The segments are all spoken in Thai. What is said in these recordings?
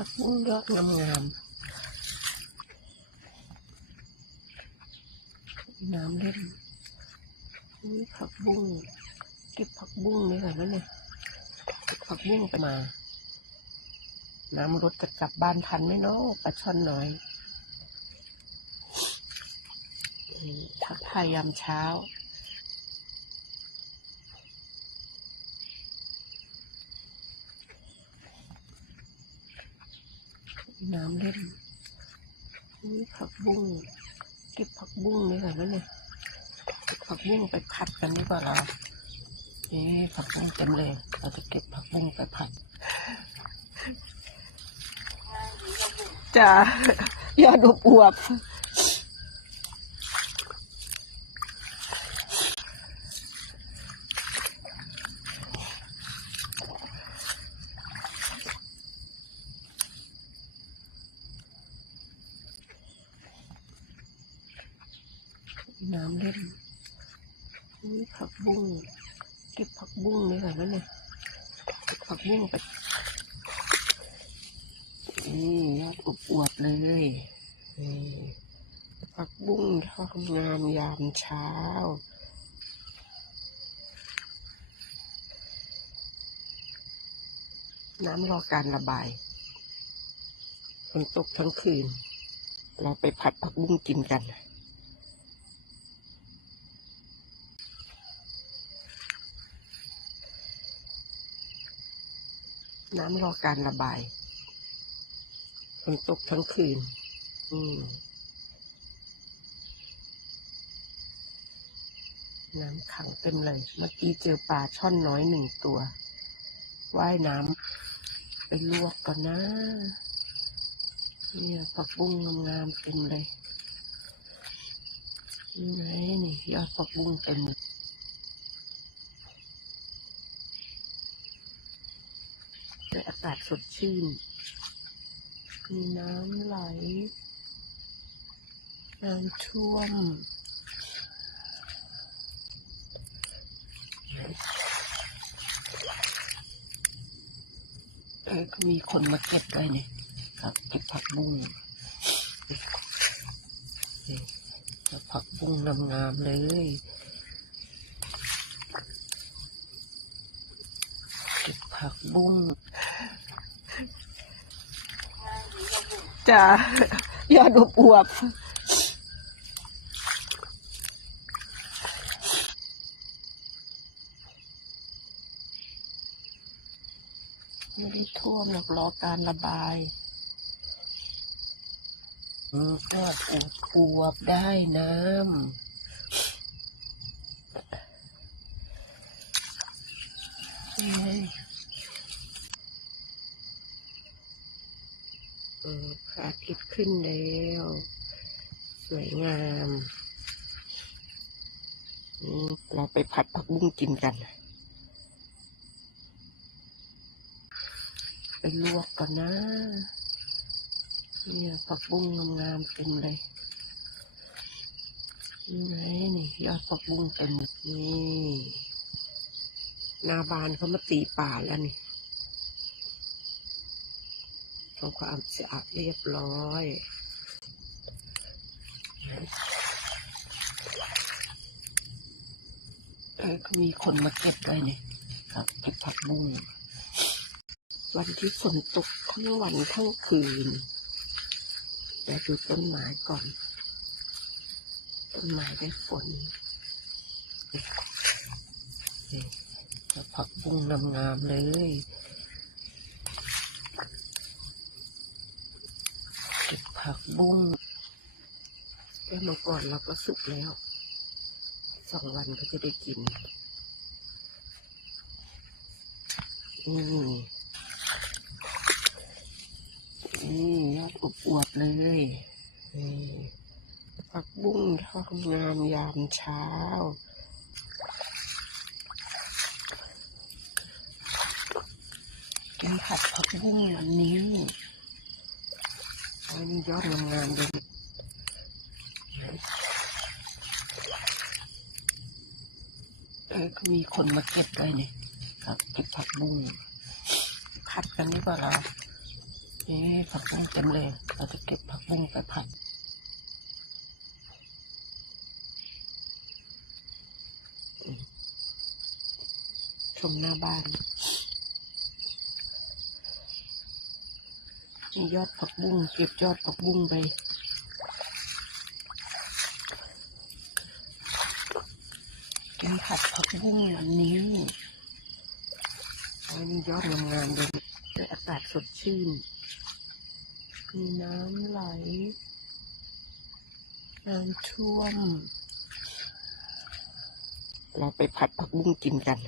ผักบุ้งยอดงามงามๆน้ำเล่นนี่ผักบุ้งเก็บผักบุ้งเลยค่ะนั่นเนี่ยเก็บผักบุ้งกันมา น้ำรถจะกลับบ้านทันไหมเนาะปลาช่อนน้อยอืมทักทายยามเช้า น้ำเล่นนี่ผักบุ้งเก็บผักบุ้งเลยค่ะนั่นเนี่ยผักบุ้งไปผัดกันดีกว่าเราเอ๊ผักบุ้งเต็มเลยเราจะเก็บผักบุ้งไปผัดจ้ายอดอวบ น้ำเล่นนี่ผักบุ้งเก็บผักบุ้งเลยค่ะนั่นเนี่ยผักบุ้งไปนี่ยอดอวบอวบเลยผักบุ้งทอดงามยามเช้าน้ำรอการระบาย ฝนตกทั้งคืน เราไปผัดผักบุ้งกินกัน น้ำรอการระบายฝนตกทั้งคืน อืมน้ำขังเต็มเลย เมื่อกี้เจอปลาช่อนน้อยหนึ่งตัวว่ายน้ำไปลวกก่อนนะ เนี่ยผักบุ้งงามๆเต็มเลย นี่ไงนี่ยอดผักบุ้งเต็มเลยแต่อากาศสดชื่น มีน้ำไหล น้ำท่วมเออก็มีคนมาเก็บด้วยเนี่ยครับเก็บผักบุ้งนี่เก็บผักบุ้งงามๆเลยเก็บผักบุ้ง จ้ายอดอวบอวบไม่ได้ท่วมหรอกรอการระบายอืมก็อวบอวบได้น้ำนี่ไงเออ พระอาทิตย์ขึ้นแล้ว สวยงามเราไปผัดผักบุ้งกินกัน ไปลวกก่อนนะ เนี่ยผักบุ้งงามๆเต็มเลยนี่ไงนี่ยอดผักบุ้งเต็มนี่นาบานเขามาตีป่าแล้วนี่ ทำความสะอาดเรียบร้อยเออก็มีคนมาเก็บด้วยเนี่ยครับผักบุ้งวันที่ฝนตกทั้งวันทั้งคืนเดี๋ยวดูต้นไม้ก่อน ต้นไม้ได้ฝนนี่จะผักบุ้งงามๆเลย เก็บ ผักบุ้งได้มาก่อนเราก็สุกแล้ว สองวันก็จะได้กิน นี่นี่ยอดอวบๆเลยผักบุ้งทอดงามยามเช้ากินผัดผักบุ้งวันนี้ันนี้ยอดงามเลยเออก็มีคนมาเก็บด้วยเนี่ยครับเก็บผักบุ้งผัดกันดีกว่าเรานี่ผักบุ้งเต็มเลยเราจะเก็บผักบุ้งไปผัดชมหน้าบ้าน มียอดผักบุ้งเก็บยอดผักบุ้งไปกินผัดผักบุ้งวันนี้โอ้ยมียอดงามเลยได้อากาศสดชื่น มีน้ำไหล น้ำท่วม เราไปผัดผักบุ้งกินกัน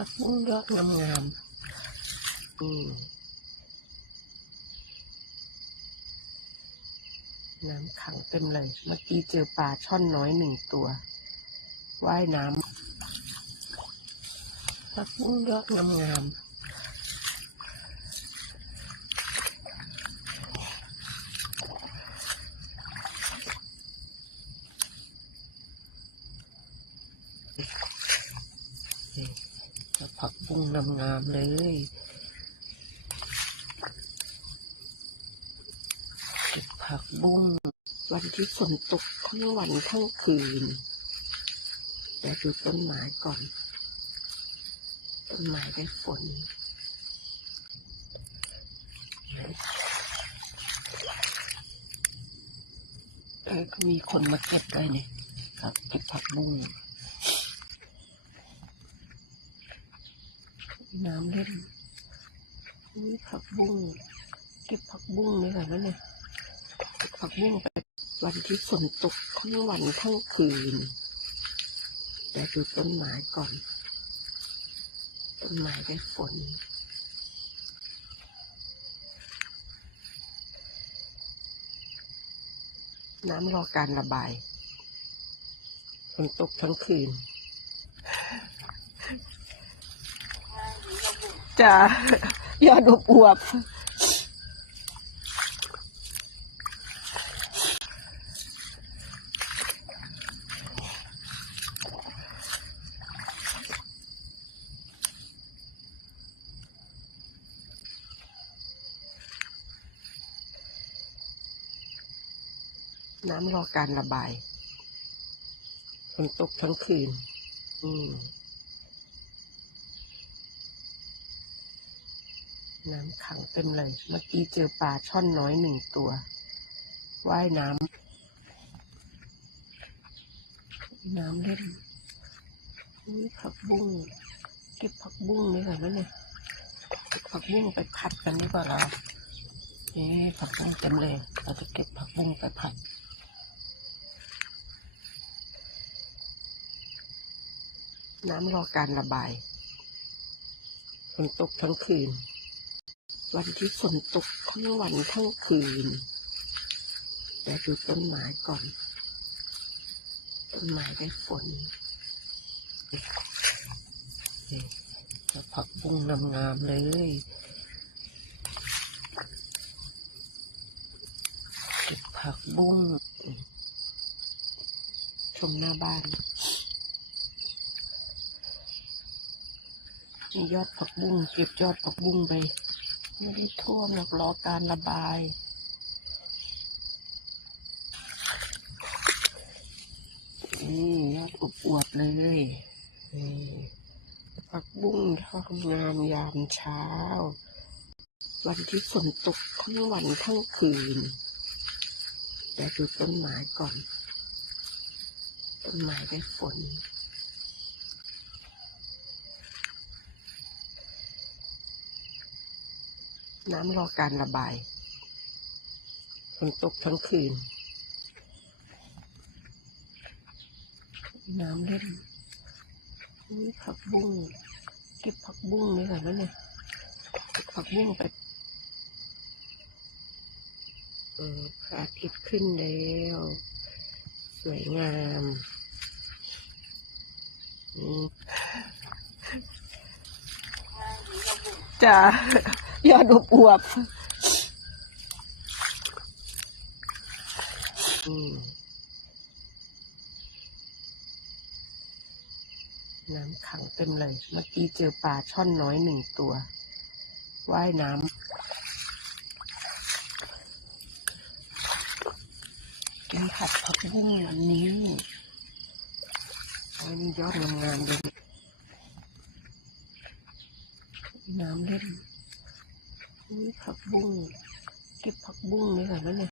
ผักบุ้งยอดงามๆอืมน้ำขังเต็มเลย เมื่อกี้เจอปลาช่อนน้อยหนึ่งตัว ว่ายน้ำผักบุ้งยอดงามๆนี่ ผักบุ้งงามๆเลยเก็บผักบุ้งวันที่ฝนตกทั้งวันทั้งคืนแต่ดูต้นไม้ก่อน ต้นไม้ได้ฝนเออก็มีคนมาเก็บด้วยนี่ครับเก็บผักบุ้ง น้ำเล่นนี่ผักบุ้งเก็บผักบุ้งเลยเหรอวะเนี่ยผักบุ้งไปวันที่ฝนตกทั้งวันทั้งคืน แต่ดูต้นไม้ก่อน ต้นไม้ได้ฝนน้ำรอการระบายฝนตกทั้งคืน จ้ายอดอวบๆน้ำรอการระบายฝนตกทั้งคืน อืม น้ำขังเต็มเลย เมื่อกี้เจอปลาช่อนน้อยหนึ่งตัวว่ายน้ำน้ำเล่นนี่ผักบุ้งเก็บผักบุ้งเลยเหรอวเนี่ยผักบุ้งไปผัดกันดีกว่าเรานี่ผักบุ้งเต็มเลยเราจะเก็บผักบุ้งไปผัดน้ำรอการระบายฝนตกทั้งคืน วันที่ฝนตกทั้งวันทั้งคืนแต่ดูต้นไม้ก่อน ต้นไม้ได้ฝนนี่ผักบุ้งงามๆเลยเก็บผักบุ้งชมหน้าบ้านยอดผักบุ้งเก็บยอดผักบุ้งไป ไม่ได้ท่วมหรอกรอการระบาย นี่ยอดอวบๆเลยนี่ผักบุ้งทอดงามยามเช้า วันที่ฝนตกทั้งวันทั้งคืน แต่ดูต้นไม้ก่อน ต้นไม้ได้ฝน น้ำรอการระบายฝนตกทั้งคืน น้ำเล่นนี่ผักบุ้งเก็บผักบุ้งเลยเหรอวะเนี่ยผักบุ้งไปเออพระอาทิตย์ขึ้นแล้ว สวยงามจ้า ยอดอวบน้ำขังเต็มเลย เมื่อกี้เจอปลาช่อนน้อยหนึ่งตัว ว่ายน้ำกินผัดผักบุ้งวันนี้อันนี้ยอดงามๆเลยน้ำเล่น นี่ผักบุ้งเก็บผักบุ้งเลยเหรอวะเนี่ย